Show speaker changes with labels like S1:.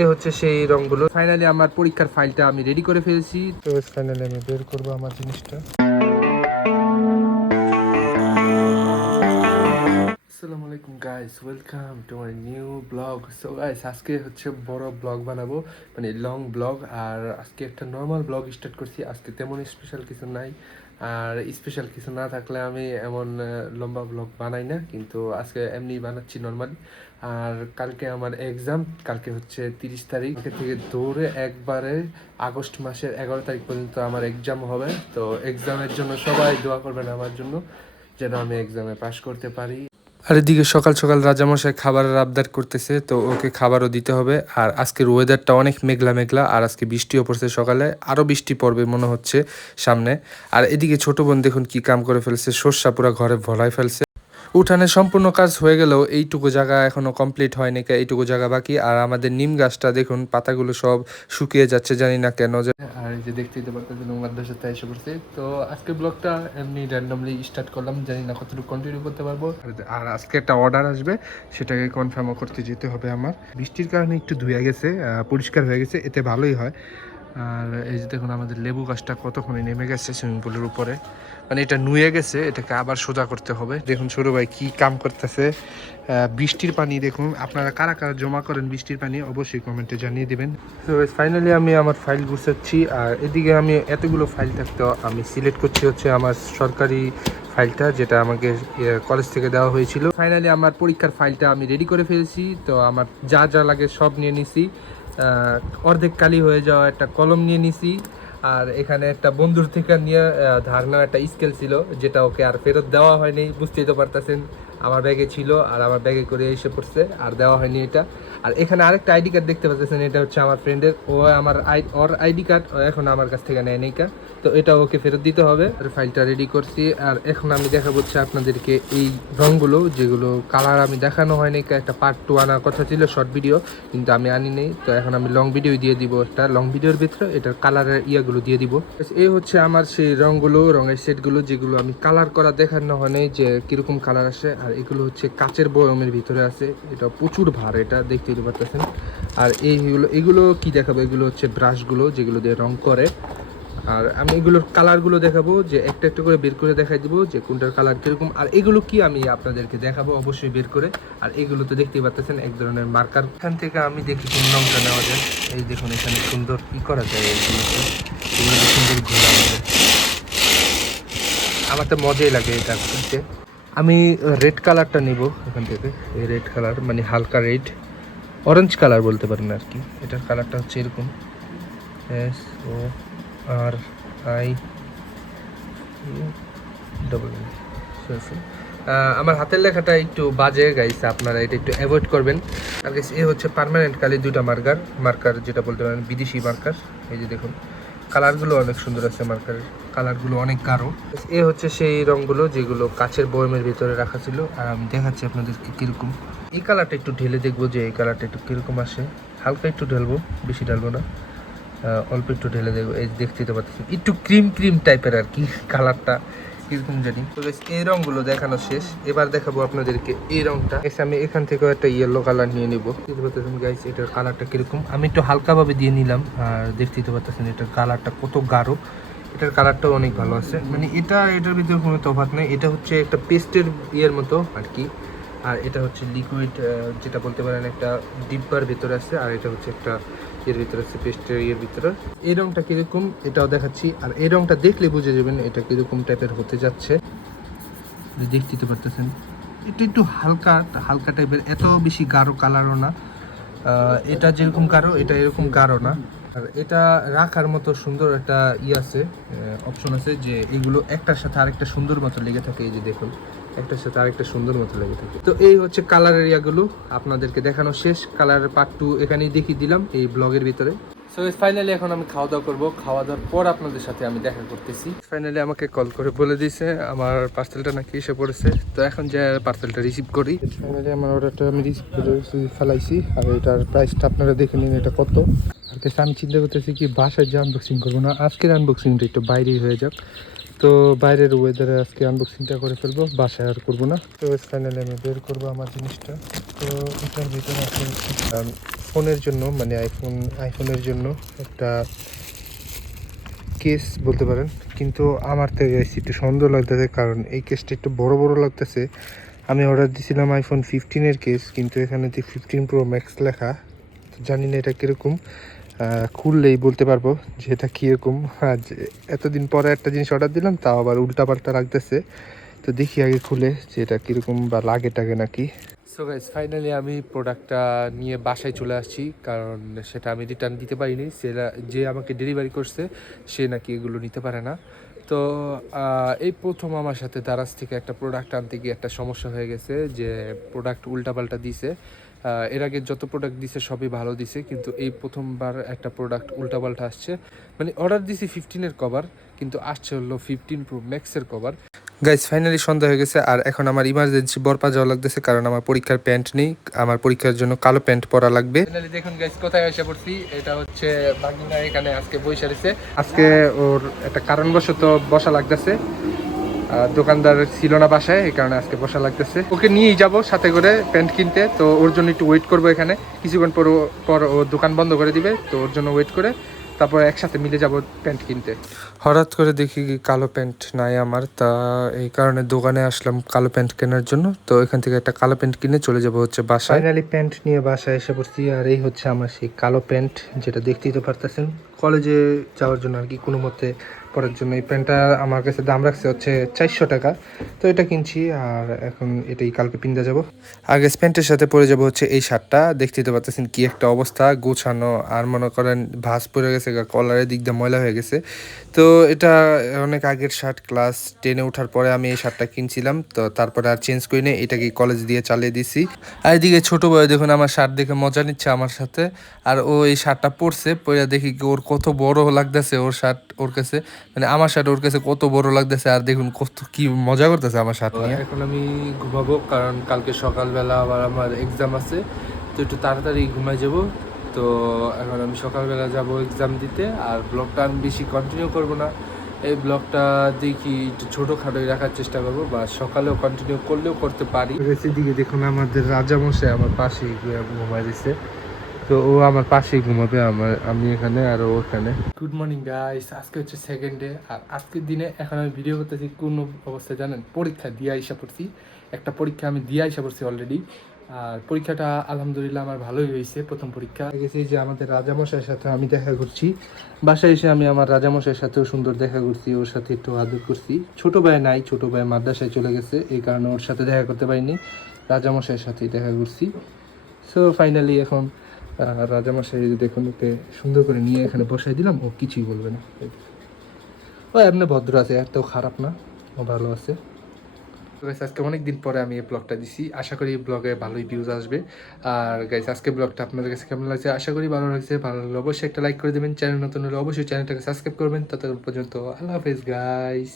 S1: এ হচ্ছে সেই রংগুলো। ফাইনালি আমার পরীক্ষার ফাইলটা আমি রেডি করে ফেলেছি। তো ফাইনালি আমি বের করব আমার জিনিসটা। আসসালামু আলাইকুম guys welcome to my new blog so guys আজকে হচ্ছে বড় ব্লগ বানাবো মানে লং ব্লগ আর আজকে একটা নর্মাল ব্লগ স্টার্ট করছি আজকে তেমন স্পেশাল কিছু নাই। আর স্পেশাল কিছু না থাকলে আমি এমন লম্বা ব্লগ বানাই না, কিন্তু আজকে এমনি বানাচ্ছি নর্মাল আর কালকে আমার এক্সাম কালকে হচ্ছে তিরিশ তারিখ থেকে দৌড়ে একবারে আগস্ট মাসের এগারো তারিখ পর্যন্ত আমার এক্সাম হবে। তো এক্সামের জন্য সবাই দোয়া করবেন আমার জন্য, যেন আমি এক্সামে পাশ করতে পারি। আর এদিকে সকাল সকাল রাজামশাই খাবারের আবদার করতেছে, তো ওকে খাবারও দিতে হবে। আর আজকের ওয়েদারটা অনেক মেঘলা মেঘলা, আর আজকে বৃষ্টিও পড়ছে সকালে। আরও বৃষ্টি পড়বে মনে হচ্ছে সামনে। আর এদিকে ছোট বোন দেখুন কি কাম করে ফেলছে, সর্ষা পুরা ঘরে ভরাই ফেলছে। উঠানে সম্পূর্ণ কাজ হয়ে গেলেও এইটুকু জায়গা এখনও কমপ্লিট হয়নি কা- এইটুকু জায়গা বাকি। আর আমাদের নিম গাছটা দেখুন পাতাগুলো সব শুকিয়ে যাচ্ছে জানি না কেন যে আর এই যে দেখতেই তো পারতেছেন উমাদের সাথে এসে পড়ছে। তো আজকে ব্লগটা এমনি র্যান্ডমলি স্টার্ট করলাম জানি না কতটুকু কন্টিনিউ করতে পারব। আর আজকে একটা অর্ডার আসবে সেটাকে কনফার্মও করতে যেতে হবে আমার। বৃষ্টির কারণে একটু ধুয়ে গেছে পরিষ্কার হয়ে গেছে এতে ভালোই হয়। আর এই যে দেখুন আমাদের লেবু গাছটা কতক্ষণে নেমে গেছে সুইমিং পুলের উপরে। মানে এটা নুয়ে গেছে, এটাকে আবার সোজা করতে হবে। দেখুন ছোট ভাই কী কাম করতেছে। বৃষ্টির পানি দেখুন, আপনারা কারা কারা জমা করেন বৃষ্টির পানি অবশ্যই কমেন্টে জানিয়ে দেবেন। তো ফাইনালি আমি আমার ফাইল গুছাচ্ছি, আর এদিকে আমি এতগুলো ফাইল থাকতে আমি সিলেক্ট করছি হচ্ছে আমার সরকারি ফাইলটা যেটা আমাকে কলেজ থেকে দেওয়া হয়েছিল। ফাইনালি আমার পরীক্ষার ফাইলটা আমি রেডি করে ফেলেছি, তো আমার যা যা লাগে সব নিয়ে নিছি। অর্ধেক কালি হয়ে যাওয়া একটা কলম নিয়ে নিছি, আর এখানে একটা বন্ধুর থেকে নিয়ে ধারণা ধার নেওয়া একটা স্কেল ছিল, যেটা ওকে আর ফেরত দেওয়া হয়নি, বুঝতেই তো পারতেছেন। আমার ব্যাগে ছিল আর আমার ব্যাগে করে এসে পড়ছে, আর দেওয়া হয়নি এটা। আর এখানে আরেকটা আইডি কার্ড দেখতে পাচ্ছেন, এটা হচ্ছে আমার ফ্রেন্ডের ও আমার ওর আইডি কার্ড এখন আমার কাছ থেকে নেয় নেইকা তো এটা ওকে ফেরত দিতে হবে। আর ফাইলটা রেডি করছি। আর এখন আমি দেখাবো হচ্ছে আপনাদেরকে এই রঙগুলো যেগুলো কালার আমি দেখানো হয়নি একটা পার্ট টু আনার কথা ছিল শর্ট ভিডিও কিন্তু আমি আনি নেই। তো এখন আমি লং ভিডিও দিয়ে দিব একটা। লং ভিডিওর ভিতরে এটার কালারের ইয়াগুলো দিয়ে দিব। এই হচ্ছে আমার সেই রঙগুলো রঙের সেটগুলো যেগুলো আমি কালার করা দেখানো হয়নি যে কীরকম কালার আসে আর এগুলো হচ্ছে কাচের বয়মের ভিতরে আছে। এটা প্রচুর ভার, এটা দেখতেই তো পারতেছেন। আর এইগুলো এগুলো কি দেখাবো? এগুলো হচ্ছে ব্রাশগুলো, যেগুলো দিয়ে রং করে। আর আমি এগুলোর কালারগুলো দেখাবো, যে একটা একটা করে বের করে দেখাই দিব, যে কোনটার কালার কীরকম। আর এগুলো কি আমি আপনাদেরকে দেখাবো? অবশ্যই বের করে। আর এগুলো তো দেখতেই পাচ্ছেন এক ধরনের মার্কার। এখান থেকে আমি দেখি কোন রংটা নেওয়া যায়। এই দেখুন, এখানে সুন্দর কি করা যায় এগুলোতে সুন্দর ঘোরা আমার তো মজাই লাগে এটা করতে। আমি রেড কালারটা নিব এখান থেকে। এই রেড কালার মানে হালকা রেড অরেঞ্জ কালার বলতে পারেন আর কি। এটার কালারটা হচ্ছে এরকম। S O R I double আমার হাতের লেখাটা একটু বাজে গাইছে আপনারা এটা একটু অ্যাভয়েড করবেন। আর guys, এ হচ্ছে পার্মানেন্ট কালি দুটা মার্কার মার্কার যেটা বলতে পারেন বিদেশি মার্কার এই যে দেখুন। কালারগুলো অনেক সুন্দর আছে মার্কারের। কালারগুলো অনেক গাঢ়। এ হচ্ছে সেই রঙগুলো যেগুলো কাচের বয়মের ভিতরে রাখা ছিল। আর আমি দেখাচ্ছি আপনাদেরকে কীরকম। এই কালারটা একটু ঢেলে দেখব যে এই কালারটা একটু কীরকম আসে। হালকা একটু ঢেলবো, বেশি ঢালবো না। অল্প একটু ঢেলে দেবো এই দেখতে তো পাচ্ছি একটু ক্রিম ক্রিম টাইপের আর কি কালারটা। কীরকম জানি। তো এই রঙগুলো দেখানো শেষ। এবার দেখাবো আপনাদেরকে এই রংটা। Guys, আমি এখান থেকেও একটা ইয়েলো কালার নিয়ে নিবো। গাইস এটার কালারটা কীরকম? আমি একটু হালকাভাবে দিয়ে নিলাম। আর দেখতেই তো পাচ্ছেন এটার কালারটা কত গাঢ়। এটার কালারটাও অনেক ভালো আছে। মানে এটা এটার ভিতরে কোনো তফাৎ নেই। এটা হচ্ছে একটা পেস্টের ইয়ের মতো আর কি। আর এটা হচ্ছে লিকুইড যেটা বলতে পারেন একটা ডিব্বার ভিতরে আছে। আর এটা হচ্ছে একটা এর ভিতরে আছে পেস্টের ইয়ের ভিতরে। এই রংটা কীরকম, এটাও দেখাচ্ছি। আর এই রংটা দেখলে বুঝে যাবেন এটা কীরকম টাইপের হতে যাচ্ছে। দেখতে তো পারতেছেন। এটা একটু হালকা হালকা টাইপের এত বেশি গাঢ় কালারও না। এটা যেরকম গাঢ়, এটা এরকম গাঢ় না। আর এটা রাখার মতো সুন্দর একটা ই আছে অপশন আছে যে এগুলো একটার সাথে আরেকটা সুন্দর মতো লেগে থাকে, এই যে দেখুন, একটার সাথে আরেকটা সুন্দর মতো লেগে থাকে। তো এই হচ্ছে কালার এরিয়াগুলো আপনাদেরকে দেখানো শেষ। কালার পার্ট টু এখানেই দেখিয়ে দিলাম এই ব্লগের ভিতরে। সো ফাইনালি এখন আমি খাওয়া দাওয়া করব। খাওয়া দাওয়ার পর আপনাদের সাথে আমি দেখা করতেছি। ফাইনালি আমাকে কল করে বলে দিয়েছে আমার পার্সেলটা নাকি এসে পড়েছে। তো এখন যে পার্সেলটা রিসিভ করি। ফাইনালি আমার অর্ডারটা আমি রিসিভ করে ফেলাইছি। আর এটার প্রাইসটা আপনারা দেখে নিন এটা কত। আর কাছে আমি চিন্তা করতেছি কি বাসায় যে আনবক্সিং করব না আজকের আনবক্সিংটা একটু বাইরেই হয়ে যাক। তো বাইরের ওয়েদারে আজকে আনবক্সিংটা করে ফেলব বাসায় আর করব না। তো ফাইনালি আমি বের করব আমার জিনিসটা। তো এটার ভিতরে ফোনের জন্য মানে আইফোন আইফোনের জন্য একটা কেস বলতে পারেন। কিন্তু আমার থেকে একটু সুন্দর লাগতেছে, কারণ এই কেসটা একটু বড় বড় লাগতেছে। আমি অর্ডার দিয়েছিলাম আইফোন ফিফটিনের কেস কিন্তু এখানে যে ফিফটিন প্রো ম্যাক্স লেখা জানি না এটা কীরকম খুললেই বলতে পারব যে এটা কীরকম। আজ এতদিন পরে একটা জিনিস অর্ডার দিলাম, তাও আবার উল্টাপাল্টা লাগতেছে। তো দেখি আগে খুলে যে এটা কীরকম বা লাগে টাগে নাকি। সো গাইজ ফাইনালি আমি প্রোডাক্টটা নিয়ে বাসায় চলে আসছি, কারণ সেটা আমি রিটার্ন দিতে পারিনি। সেটা যে আমাকে ডেলিভারি করছে, সে নাকি এগুলো নিতে পারে না। তো এই প্রথম আমার সাথে দারাজ থেকে একটা প্রোডাক্ট আনতে গিয়ে একটা সমস্যা হয়ে গেছে, যে প্রোডাক্ট উল্টাপাল্টা দিছে। এর আগে যত প্রোডাক্ট দিছে, সবই ভালো দিছে, কিন্তু এই প্রথমবার একটা প্রোডাক্ট উল্টাপাল্টা আসছে। মানে অর্ডার দিছি ফিফটিনের কভার কিন্তু আসছে হলো ফিফটিন প্রো ম্যাক্সের কভার গাইজ ফাইনালি সন্ধ্যা হয়ে গেছে আর এখন আমার ইমার্জেন্সি বরপা যাওয়া লাগতেছে কারণ আমার পরীক্ষার প্যান্ট নেই, আমার পরীক্ষার জন্য কালো প্যান্ট পরা লাগবে। দেখুন কোথায় এসে পড়ছি, এটা হচ্ছে বাগিনা, এখানে আজকে বসে রয়েছে আজকে ওর একটা কারণবশত বসা লাগতেছে। দোকানদার ছিল না বাসায়, এই কারণে আজকে বসা লাগতেছে। ওকে নিয়েই যাব সাথে করে প্যান্ট কিনতে, তো ওর জন্য একটু ওয়েট করব এখানে। কিছুক্ষণ পর পর ও দোকান বন্ধ করে দিবে, তো ওর জন্য ওয়েট করে। তারপর একসাথে মিলে যাব প্যান্ট কিনতে। হঠাৎ করে দেখি কালো প্যান্ট নাই আমার তা এই কারণে দোকানে আসলাম কালো প্যান্ট কেনার জন্য। তো এখান থেকে একটা কালো প্যান্ট কিনে চলে যাব হচ্ছে বাসায়। ফাইনালি প্যান্ট নিয়ে বাসায় এসে পড়ছি আর এই হচ্ছে আমার সেই কালো প্যান্ট যেটা দেখতেই তো পারতেছেন। কলেজে যাওয়ার জন্য আর কি কোনো মতে পরার জন্য। এই প্যান্টটা আমার কাছে দাম রাখছে হচ্ছে চারশো টাকা। তো এটা কিনছি আর এখন এটাই কালকে পিন্দা যাব। আগে প্যান্টের সাথে পরে যাব হচ্ছে এই শার্টটা। দেখতেই তো পারতেছেন কি একটা অবস্থা, গোছানো আর মনে করেন ভাঁজ পড়ে গেছে কলারের দিক দিয়ে ময়লা হয়ে গেছে। তো এটা অনেক আগের শার্ট ক্লাস টেনে ওঠার পরে আমি এই শার্টটা কিনছিলাম। তো তারপরে আর চেঞ্জ করি না এটাকে কলেজ দিয়ে চালিয়ে দিছি। আর এদিকে ছোট ভাই দেখুন, আমার শার্ট দেখে মজা নিচ্ছে আমার সাথে। আর ও এই শার্টটা পরছে পরে দেখি ওর কত বড় লাগতেছে ওর শার্ট, ওর কাছে। মানে আমার শার্ট ওর কাছে কত বড় লাগতেছে আর দেখুন কত কি মজা করতেছে আমার শার্ট নিয়ে। এখন আমি ঘুমাবো কারণ কালকে সকালবেলা আবার আমার এক্সাম আছে তো একটু তাড়াতাড়ি ঘুমাই যাব। তো এখন আমি সকালবেলা যাব এক্সাম দিতে আর ব্লগটা আমি বেশি কন্টিনিউ করব না। এই ব্লগটা দেখি একটু ছোটোখাটোই রাখার চেষ্টা করব বা সকালেও কন্টিনিউ করলেও করতে পারি। দিকে দেখুন আমাদের রাজামশাই আমার পাশে ঘুমাই দিছে। তো ও আমার পাশেই ঘুমাবে আমার আমি এখানে আর ও ওখানে। গুড মর্নিং গাইস আজকে হচ্ছে সেকেন্ড ডে আর আজকের দিনে এখন আমি ভিডিও করতেছি কোন অবস্থায় জানেন? পরীক্ষা দিয়ে আইসা পড়ছি। একটা পরীক্ষা আমি দিয়ে আইসা পড়ছি অলরেডি আর পরীক্ষাটা আলহামদুলিল্লাহ আমার ভালোই হয়েছে প্রথম পরীক্ষা। গেছি যে আমাদের রাজামশাইয়ের সাথে আমি দেখা করছি। বাসায় এসে আমি আমার রাজামশাইয়ের সাথেও সুন্দর দেখা করছি ওর সাথে একটু আদর করছি। ছোট ভাই নাই ছোট ভাই মাদ্রাসায় চলে গেছে এই কারণে ওর সাথে দেখা করতে পারিনি। রাজামশাইয়ের সাথেই দেখা করছি। সো ফাইনালি এখন রাজামশাই দেখুন ওকে সুন্দর করে নিয়ে এখানে বসাই দিলাম, ও কিছুই বলবে না। ও এমনি ভদ্র আছে, এত খারাপ না, ও ভালো আছে। গাইস আজকে অনেক দিন পরে আমি এই ব্লগটা দিছি, আশা করি ব্লগে ভালোই ভিউজ আসবে। আর গাইস আজকে ব্লগটা আপনাদের কাছে কেমন লাগছে? আশা করি ভালো লাগছে, ভালো লাগলে অবশ্যই একটা লাইক করে দেবেন। চ্যানেল নতুন হলে অবশ্যই চ্যানেলটাকে সাবস্ক্রাইব করবেন। ততক্ষণ পর্যন্ত আল্লাহ হাফেজ গাইস